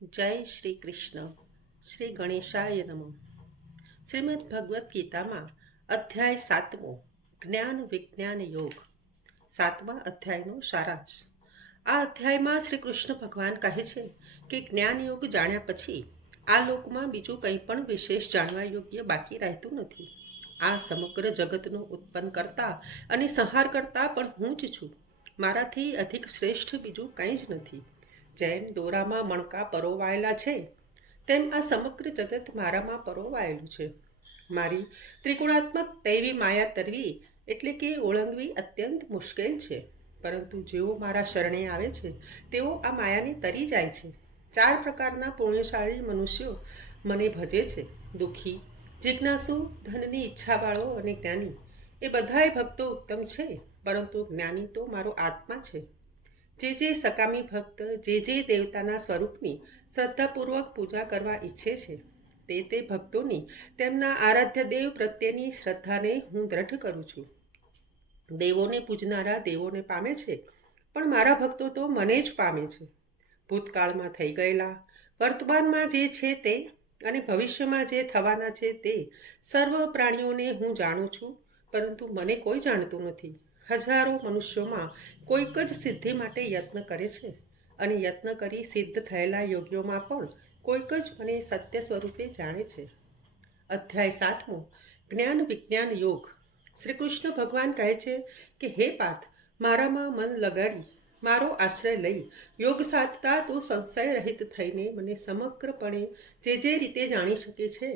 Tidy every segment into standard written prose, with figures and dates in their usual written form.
જય શ્રી કૃષ્ણ. શ્રી ગણેશાય નમઃ. શ્રીમદ ભગવદ્ ગીતામાં અધ્યાય 7મો, જ્ઞાન વિજ્ઞાન યોગ, 7મા અધ્યાયનો સારાંશ. આ અધ્યાયમાં શ્રી કૃષ્ણ ભગવાન કહે છે કે જ્ઞાન યોગ જાણ્યા પછી આ લોકમાં બીજું કંઈ પણ વિશેષ જાણવા યોગ્ય બાકી રહેતું નથી. આ સમગ્ર જગતનું ઉત્પન્ન કરતા અને સંહાર કરતા પણ હું જ છું. મારાથી અધિક શ્રેષ્ઠ બીજું કંઈ જ નથી. જેમ દોરામાં મણકા પરોવાયેલા છે તેમ આ સમગ્ર જગત મારામાં પરોવાયેલું છે. મારી ત્રિગુણાત્મક દૈવી માયા તરવી એટલે કે ઓળંગવી અત્યંત મુશ્કેલ છે, પરંતુ જેઓ મારા શરણે આવે છે તેઓ આ માયાને તરી જાય છે. 4 પ્રકારના પુણ્યશાળી મનુષ્યો મને ભજે છે: દુઃખી, જિજ્ઞાસુ, ધનની ઈચ્છાવાળો અને જ્ઞાની. એ બધાય ભક્તો ઉત્તમ છે, પરંતુ જ્ઞાની તો મારો આત્મા છે. જે સકામી ભક્ત જે દેવતાના સ્વરૂપની શ્રદ્ધાપૂર્વક પૂજા કરવા ઈચ્છે છે તે ભક્તોની તેમના આરાધ્ય દેવ પ્રત્યેની શ્રદ્ધાને હું દ્રઢ કરું છું. દેવોને પૂજનારા દેવોને પામે છે, પણ મારા ભક્તો તો મને જ પામે છે. ભૂતકાળમાં થઈ ગયેલા, વર્તમાનમાં જે છે તે અને ભવિષ્યમાં જે થવાના છે તે સર્વ પ્રાણીઓને હું જાણું છું, પરંતુ મને કોઈ જાણતું નથી. હજારો મનુષ્યોમાં કોઈક જ સિદ્ધિ માટે યત્ન કરે છે, અને યત્ન કરી સિદ્ધ થયેલા યોગીઓમાં પણ કોઈક જ મને સત્ય સ્વરૂપે જાણે છે. અધ્યાય 7મો, જ્ઞાન વિજ્ઞાન યોગ. શ્રી કૃષ્ણ ભગવાન કહે છે કે હે પાર્થ, મારામાં મન લગાડી મારો આશ્રય લઈ યોગ સાધતા તું સંશય રહિત થઈને મને સમગ્રપણે જે રીતે જાણી શકે છે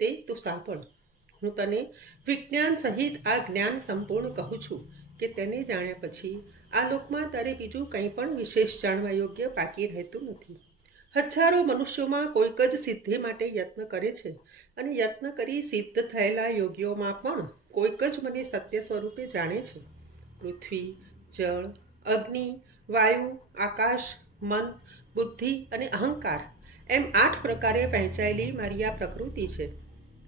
તે તું સાંભળ. હું તને વિજ્ઞાન સહિત આ જ્ઞાન સંપૂર્ણ કહું છું કે તેને જાણ્યા પછી આ લોકમાં તારે બીજું કંઈ પણ વિશેષ જાણવા યોગ્ય બાકી રહેતું નથી. હજારો મનુષ્યોમાં કોઈક જ સિદ્ધિ માટે યત્ન કરે છે, અને યત્ન કરી સિદ્ધ થયેલા યોગીઓમાં પણ કોઈક જ મને સત્ય સ્વરૂપે જાણે છે. પૃથ્વી, જળ, અગ્નિ, વાયુ, આકાશ, મન, બુદ્ધિ અને અહંકાર એમ 8 પ્રકારે વહેંચાયેલી મારી આ પ્રકૃતિ છે.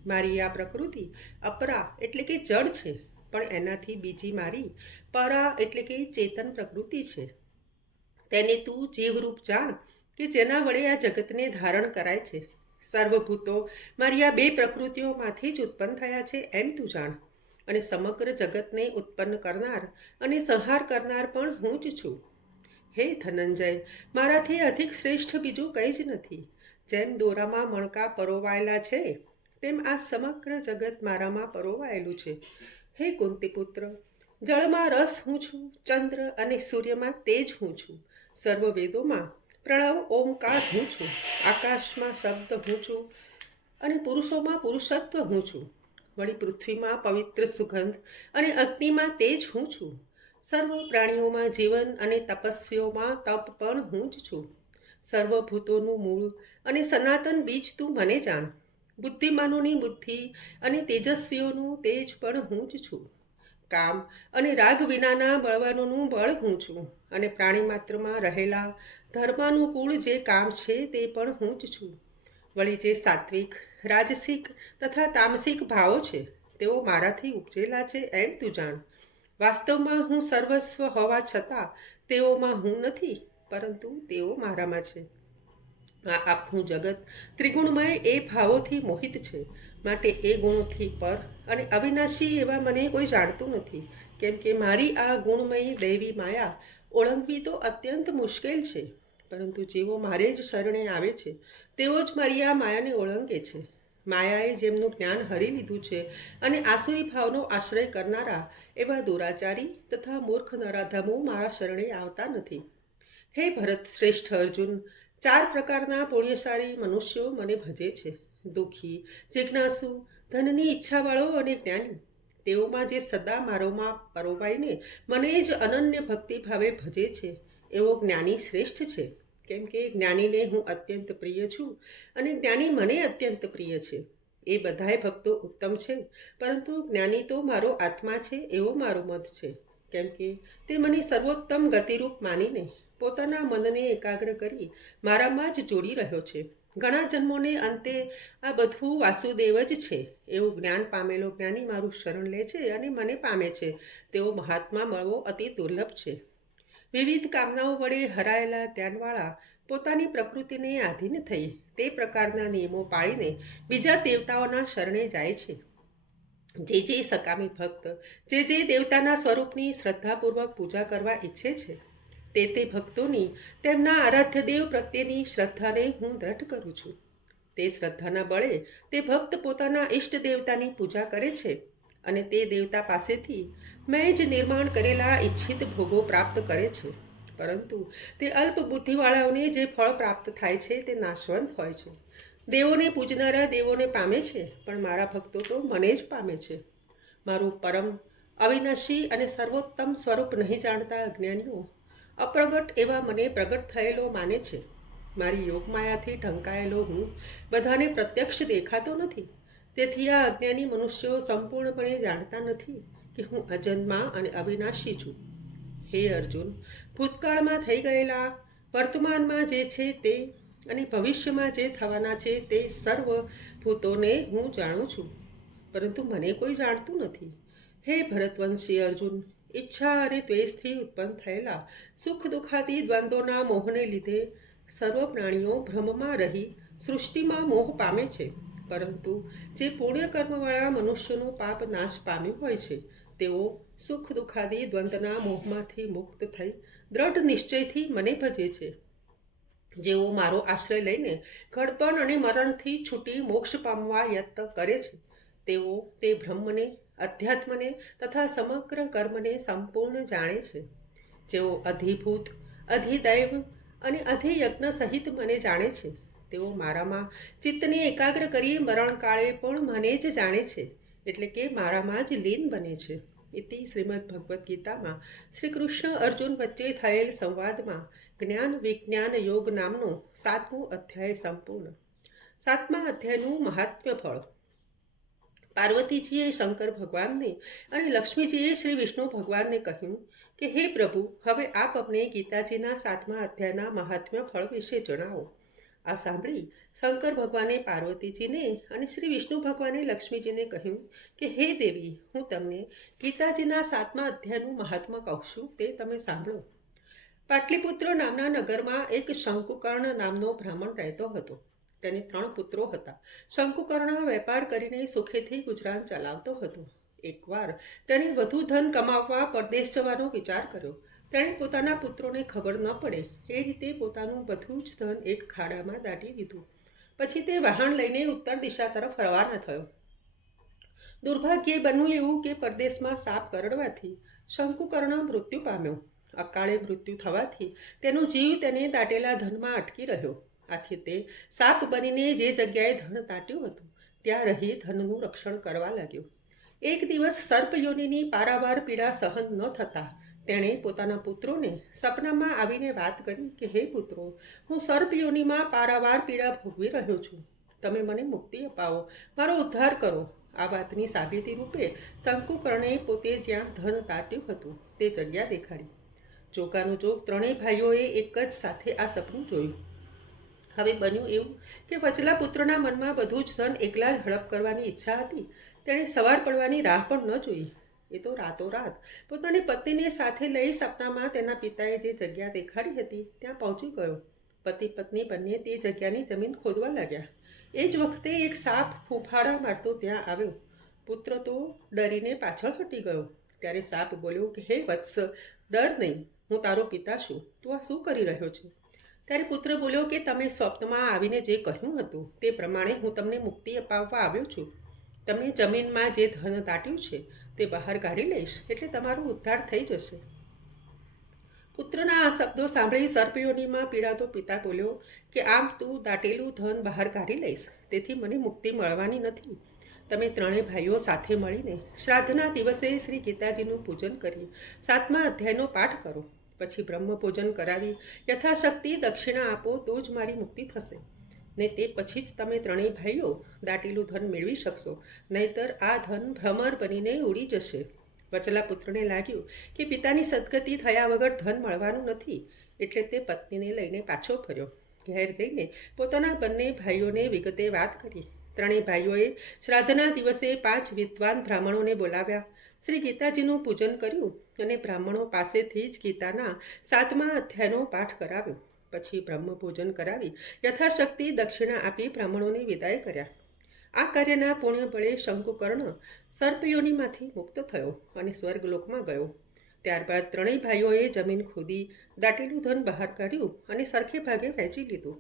મારી આ પ્રકૃતિ અપરા એટલે કે જડ છે, પણ એનાથી બીજી મારી પરા એટલે કે ચેતન પ્રકૃતિ છે. તેને તું જીવરૂપ જાણ કે જેના વડે આ જગતને ધારણ કરાય છે. સર્વભૂતો મારી આ 2 પ્રકૃતિઓમાંથી જ ઉત્પન્ન થયા છે એમ તું જાણ, અને સમગ્ર જગતને ઉત્પન્ન કરનાર અને સંહાર કરનાર પણ હું જ છું. હે ધનંજય, મારાથી અધિક શ્રેષ્ઠ બીજું કંઈ જ નથી. જેમ દોરામાં મણકા પરોવાયેલા છે તેમ આ સમગ્ર જગત મારામાં પરોવાયેલું છે. હે કુંતીપુત્ર, જળમાં રસ હું છું, ચંદ્ર અને સૂર્યમાં તેજ હું છું, સર્વ વેદોમાં પ્રણવ ઓમકાર હું છું, આકાશમાં શબ્દ હું છું, અને પુરુષોમાં પુરુષત્વ હું છું. વળી પૃથ્વીમાં પવિત્ર સુગંધ અને અગ્નિમાં તેજ હું છું. સર્વ પ્રાણીઓમાં જીવન અને તપસ્વીઓમાં તપ પણ હું જ છું. સર્વભૂતોનું મૂળ અને સનાતન બીજ તું મને જાણ. બુદ્ધિમાનોની બુદ્ધિ અને તેજસ્વીઓનું તેજ પણ હું જ છું. કામ અને રાગ વિનાના બળવાનોનું બળ હું છું, અને પ્રાણી માત્રમાં રહેલા ધર્માનુકૂળ જે કામ છે તે પણ હું જ છું. વળી જે સાત્વિક, રાજસિક તથા તામસિક ભાવો છે તેઓ મારાથી ઉપજેલા છે એમ તું જાણ. વાસ્તવમાં હું સર્વસ્વ હોવા છતાં તેઓમાં હું નથી, પરંતુ તેઓ મારામાં છે. આ આખું જગત ત્રિગુણમય એ ભાવોથી મોહિત છે, માટે એ ગુણોથી પર અને અવિનાશી એવા મને કોઈ જાણતું નથી. કેમ કે મારી આ ગુણમયી દૈવી માયા ઓળંગવી તો અત્યંત મુશ્કેલ છે, પરંતુ જેઓ મારે જ શરણે આવે છે તેઓ જ મારી આ માયાને ઓળંગે છે. માયાએ જેમનું જ્ઞાન હરી લીધું છે અને આસુરી ભાવનો આશ્રય કરનારા એવા દુરાચારી તથા મૂર્ખ નરાધમો મારા શરણે આવતા નથી. હે ભરત શ્રેષ્ઠ અર્જુન, 4 પ્રકારના પુણ્યશાળી મનુષ્યો મને ભજે છે: દુઃખી, જિજ્ઞાસુ, ધનની ઈચ્છાવાળો અને જ્ઞાની. તેઓમાં જે સદા મારોમાં પરોવાઈને મને જ અનન્ય ભક્તિ ભાવે ભજે છે એવો જ્ઞાની શ્રેષ્ઠ છે. કેમ કે જ્ઞાનીને હું અત્યંત પ્રિય છું, અને જ્ઞાની મને અત્યંત પ્રિય છે. એ બધાય ભક્તો ઉત્તમ છે, પરંતુ જ્ઞાની તો મારો આત્મા છે એવો મારો મત છે. કેમ કે તે મને સર્વોત્તમ ગતિરૂપ માનીને પોતાના મનને એકાગ્ર કરી મારામાં જ જોડી રહ્યો છે. ઘણા જન્મોને અંતે આ બધું વાસુદેવ જ છે એવું જ્ઞાન પામેલો જ્ઞાની મારું શરણ લે છે અને મને પામે છે. તેઓ મહાત્મા મળવો અતિ દુર્લભ છે. વિવિધ કામનાઓ વડે હરાયેલા જ્ઞાનવાળા પોતાની પ્રકૃતિને આધીન થઈ તે પ્રકારના નિયમો પાળીને બીજા દેવતાઓના શરણે જાય છે. જે સકામી ભક્ત જે દેવતાના સ્વરૂપની શ્રદ્ધાપૂર્વક પૂજા કરવા ઈચ્છે છે તે ભક્તોની તેમના આરાધ્ય દેવ પ્રત્યેની શ્રદ્ધાને હું દ્રઢ કરું છું. તે શ્રદ્ધાના બળે તે ભક્ત પોતાના ઈષ્ટ દેવતાની પૂજા કરે છે અને તે દેવતા પાસેથી મેં જ નિર્માણ કરેલા ઈચ્છિત ભોગો પ્રાપ્ત કરે છે. પરંતુ તે અલ્પ બુદ્ધિવાળાઓને જે ફળ પ્રાપ્ત થાય છે તે નાશવંત હોય છે. દેવોને પૂજનારા દેવોને પામે છે, પણ મારા ભક્તો તો મને જ પામે છે. મારું પરમ અવિનાશી અને સર્વોત્તમ સ્વરૂપ નહીં જાણતા અજ્ઞાનીઓ અપ્રગટ એવા મને પ્રગટ થયેલો માને છે. મારી યોગમાયાથી ઢંકાયેલો હું બધાને પ્રત્યક્ષ દેખાતો નથી. તેથી આ અજ્ઞાની મનુષ્યો સંપૂર્ણપણે જાણતા નથી કે હું અજન્મા અને અવિનાશી છું. હે અર્જુન, ભૂતકાળમાં થઈ ગયેલા, વર્તમાનમાં જે છે તે અને ભવિષ્યમાં જે થવાના છે તે સર્વ ભૂતોને હું જાણું છું, પરંતુ મને કોઈ જાણતું નથી. હે ભરતવંશી અર્જુન, ઈચ્છા અને દ્વેષથી ઉત્પન્ન થયેલા સુખ દુઃખાદી દ્વંદ્વોના મોહને લીધે સર્વ પ્રાણીઓ ભ્રમમાં રહી સૃષ્ટિમાં મોહ પામે છે. પરંતુ જે પુણ્ય કર્મવાળા મનુષ્યનું પાપ નાશ પામ્યું હોય છે તેઓ સુખ દુઃખાદી દ્વંદ્વના મોહમાંથી મુક્ત થઈ દ્રઢ નિશ્ચયથી મને ભજે છે. જેઓ મારો આશ્રય લઈને ઘડપણ અને મરણથી છૂટી મોક્ષ પામવા યત્ન કરે છે તેઓ તે બ્રહ્મને, અધ્યાત્મને તથા સમગ્ર કર્મને સંપૂર્ણ જાણે છે. જેઓ અધિભૂત, અધિદૈવ અને અધિયજ્ઞ સહિત મને જાણે છે તેઓ મારામાં ચિત્તને એકાગ્ર કરી મરણકાળે પણ મને જ જાણે છે, એટલે કે મારામાં જ લીન બને છે. ઇતિ શ્રીમદ ભગવદ્ ગીતામાં શ્રી કૃષ્ણ અર્જુન વચ્ચે થયેલ સંવાદમાં જ્ઞાન વિજ્ઞાન યોગ નામનો 7મો અધ્યાય સંપૂર્ણ. 7મા અધ્યાયનું મહાત્મ્ય ફળ. પાર્વતીજીએ શંકર ભગવાનને અને લક્ષ્મીજીએ શ્રી વિષ્ણુ ભગવાનને કહ્યું કે હે પ્રભુ, હવે આપ અમને ગીતાજીના 7મા અધ્યાયના મહાત્મ્ય ફળ વિશે જણાવો. આ સાંભળી શંકર ભગવાને પાર્વતીજીને અને શ્રી વિષ્ણુ ભગવાને લક્ષ્મીજીને કહ્યું કે હે દેવી, હું તમને ગીતાજીના 7મા અધ્યાયનું મહાત્મ્ય કહું છું, તે તમે સાંભળો. પાટલીપુત્ર નામના નગરમાં એક શંકુકર્ણ નામનો બ્રાહ્મણ રહેતો હતો. તેને 3 પુત્રો હતા. શંકુકર્ણ વેપાર કરીને સુખેથી ગુજરાન ચલાવતો હતો. એકવાર તેને વધુ ધન કમાવવા પરદેશ જવાનો વિચાર કર્યો. તેણે પોતાના પુત્રોને ખબર ન પડે એ રીતે પોતાનું બધું જ ધન એક ખાડામાં દાટી દીધું. પછી તે વાહન લઈને ઉત્તર દિશા તરફ રવાના થયો. દુર્ભાગ્યે બન્યું એવું કે પરદેશમાં સાપ કરડવાથી શંકુકર્ણ મૃત્યુ પામ્યો. અકાળે મૃત્યુ થવાથી તેનો જીવ તેને દાટેલા ધનમાં અટકી રહ્યો. આથી તે સાપ બનીને જે જગ્યાએ ધન દાટ્યું હતું ત્યાં રહી ધનનું રક્ષણ કરવા લાગ્યો. એક દિવસ સર્પયોનિની પારાવાર પીડા સહન ન થતા તેણે પોતાના પુત્રોને સપનામાં આવીને વાત કરી કે હે પુત્રો, હું સર્પયોનિમાં પારાવાર પીડા ભોગવી રહ્યો છું. તમે મને મુક્તિ અપાવો, મારો ઉદ્ધાર કરો. આ વાતની સાબિતી રૂપે શંકુકર્ણે પોતે જ્યાં ધન દાટ્યું હતું તે જગ્યા દેખાડી. જોગાનું જોગ 3 ભાઈઓએ એક જ સાથે આ સપનું જોયું. હવે બન્યું એવું કે વચલા પુત્રના મનમાં બધું જ ધન એકલા જ હડપ કરવાની ઈચ્છા હતી. તેણે સવાર પડવાની રાહ પણ ન જોઈ. એ તો રાતોરાત પોતાની પત્નીને સાથે લઈ સપનામાં તેના પિતાએ જે જગ્યા દેખાડી હતી ત્યાં પહોંચી ગયો. પતિ પત્ની બંને તે જગ્યાની જમીન ખોદવા લાગ્યા. એ જ વખતે એક સાપ ફૂંફાડા મારતો ત્યાં આવ્યો. પુત્ર તો ડરીને પાછળ હટી ગયો. ત્યારે સાપ બોલ્યો કે હે વત્સ, ડર નહીં, હું તારો પિતા છું. તું આ શું કરી રહ્યો છે? ત્યારે પુત્ર બોલ્યો કે તમે સ્વપ્નમાં આવીને જે કહ્યું હતું તે પ્રમાણે હું તમને મુક્તિ અપાવવા આવ્યો છું. તમે જમીનમાં જે ધન દાટ્યું છે તે બહાર કાઢી લઈશ, એટલે તમારો ઉદ્ધાર થઈ જશે. પુત્રના આ શબ્દો સાંભળી સર્પયોનીમાં પીડાતો પિતા બોલ્યો કે આમ તું દાટેલું ધન બહાર કાઢી લઈશ, તેથી મને મુક્તિ મળવાની નથી. તમે 3 ભાઈઓ સાથે મળીને શ્રાદ્ધના દિવસે શ્રી ગીતાજીનું પૂજન કરી 7મા અધ્યાયનો પાઠ કરો. પછી બ્રહ્મભોજન કરાવી યથાશક્તિ દક્ષિણા આપો તો જ મારી મુક્તિ થશે. ને તે પછી જ તમે 3 ભાઈઓ દાટેલું ધન મેળવી શકશો, નહીતર આ ધન ભ્રમર બનીને ઉડી જશે. વચલા પુત્રને લાગ્યું કે પિતાની સદગતિ થયા વગર ધન મળવાનું નથી, એટલે તે પત્નીને લઈને પાછો ફર્યો. ઘેર જઈને પોતાના બંને ભાઈઓને વિગતે વાત કરી. 3 ભાઈઓએ શ્રાદ્ધના દિવસે 5 વિદ્વાન બ્રાહ્મણોને બોલાવ્યા. શ્રી ગીતાજીનું પૂજન કર્યું અને બ્રાહ્મણો પાસેથી જ ગીતાના 7મા અધ્યાયનો પાઠ કરાવ્યો. પછી બ્રહ્મભોજન કરાવી યથાશક્તિ દક્ષિણા આપી બ્રાહ્મણોને વિદાય કર્યા. આ કાર્યના પુણ્ય બળે શંકુકર્ણ સર્પયોનીમાંથી મુક્ત થયો અને સ્વર્ગલોકમાં ગયો. ત્યારબાદ ત્રણેય ભાઈઓએ જમીન ખોદી દાટેલું ધન બહાર કાઢ્યું અને સરખે ભાગે વહેંચી લીધું.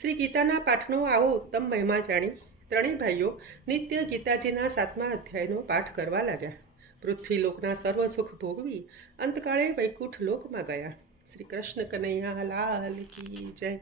શ્રી ગીતાના પાઠનો આવો ઉત્તમ મહિમા જાણી ત્રણેય ભાઈઓ નિત્ય ગીતાજીના 7મા અધ્યાયનો પાઠ કરવા લાગ્યા. પૃથ્વીલોકના સર્વ સુખ ભોગવી અંતકાળે વૈકુંઠ લોકમાં ગયા. શ્રી કૃષ્ણ કનૈયા લાલ કી જય.